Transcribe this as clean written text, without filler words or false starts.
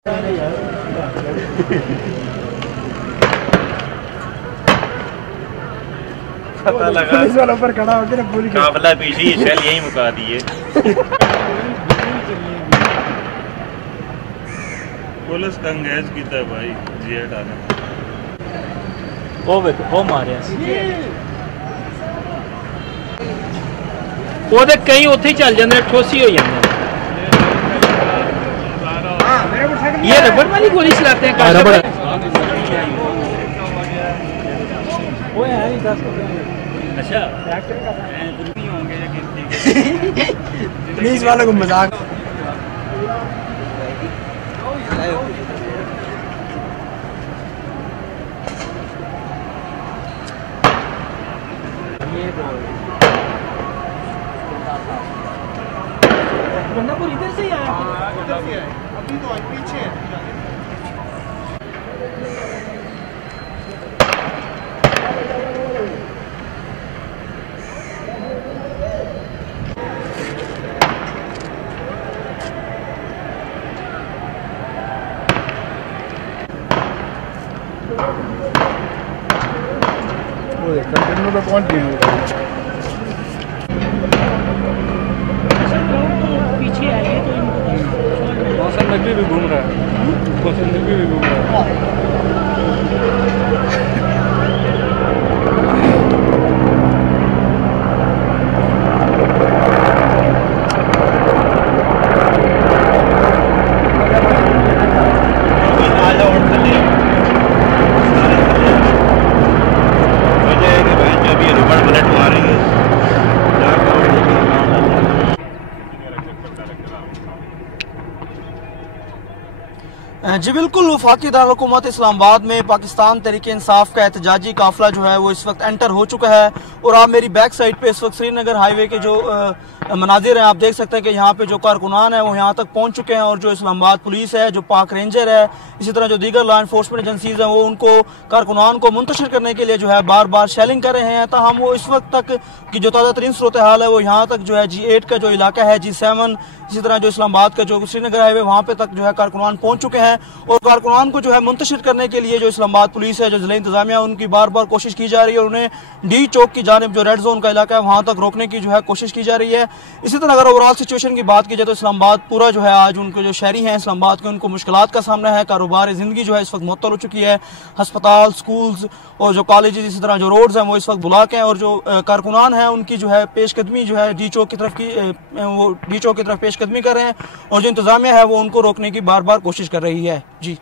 पता लगा पुलिस वालों पर खड़ा होकर ना पुलिस काफिला पीछे ही शैल यही मुका दिए। पुलिस का अंगेज कीता भाई जेट आने वो मारे वो तो कहीं उत्थे ही चल जाते ठोसी हो जाते। ये रबड़ वाली गोली चलाते हैं अच्छा पुलिस वालों को मजाक बंदा को इधर से ही आया अभी तो पीछे है। कंटेनर में पहुंच गए पीछे आइए तो मौसम नकली भी घूम रहा है मौसम नकली भी घूम रहा है। जी बिल्कुल, वफाकी दारुल-हुकूमत इस्लामाबाद में पाकिस्तान तहरीक इंसाफ का एहतजाजी काफिला जो है वो इस वक्त एंटर हो चुका है और आप मेरी बैक साइड पे इस वक्त श्रीनगर हाईवे के जो मनाजिर हैं आप देख सकते हैं कि यहाँ पे जो कारकुनान है वो यहाँ तक पहुँच चुके हैं और जो इस्लामाबाद पुलिस है, जो पाक रेंजर है, इसी तरह जो दीगर लॉ एनफोर्समेंट एजेंसीज हैं वो उनको कारकुनान को मुंतशिर करने के लिए जो है बार बार शेलिंग कर रहे हैं। ताहम वो इस वक्त तक की जो ताज़ा तरीन सूरत हाल है वो यहाँ तक जो है G8 का जो इलाका है, G7, इसी तरह जो इस्लामाबाद का जो श्रीनगर हाईवे वहाँ पे तक जो है कारकुनान पहुँच चुके हैं और कारकुनान को जो है मुंतशिर करने के लिए जो इस्लामाबाद पुलिस है, जो जिला इंतजामिया, उनकी बार बार कोशिश की जा रही है और उन्हें डी चौक की जानिब जो रेड जोन का इलाका है वहाँ तक रोकने की जो है कोशिश की जा रही है। इसी तरह अगर ओवरऑल सिचुएशन की बात की जाए तो इस्लामाबाद पूरा जो है आज उनके जो शहरी हैं इस्लामाबाद के उनको मुश्किलात का सामना है। कारोबार ज़िंदगी जो है इस वक्त मुअत्तल हो चुकी है। हस्पताल, स्कूल्स और जो कॉलेजेस, इसी तरह जो रोड्स हैं वो इस वक्त ब्लॉक हैं और जो कारकुनान हैं उनकी जो है पेशकदमी जो है डी चौक की तरफ पेशकदमी कर रहे हैं और जो इंतजामिया है वो उनको रोकने की बार बार कोशिश कर रही है। जी।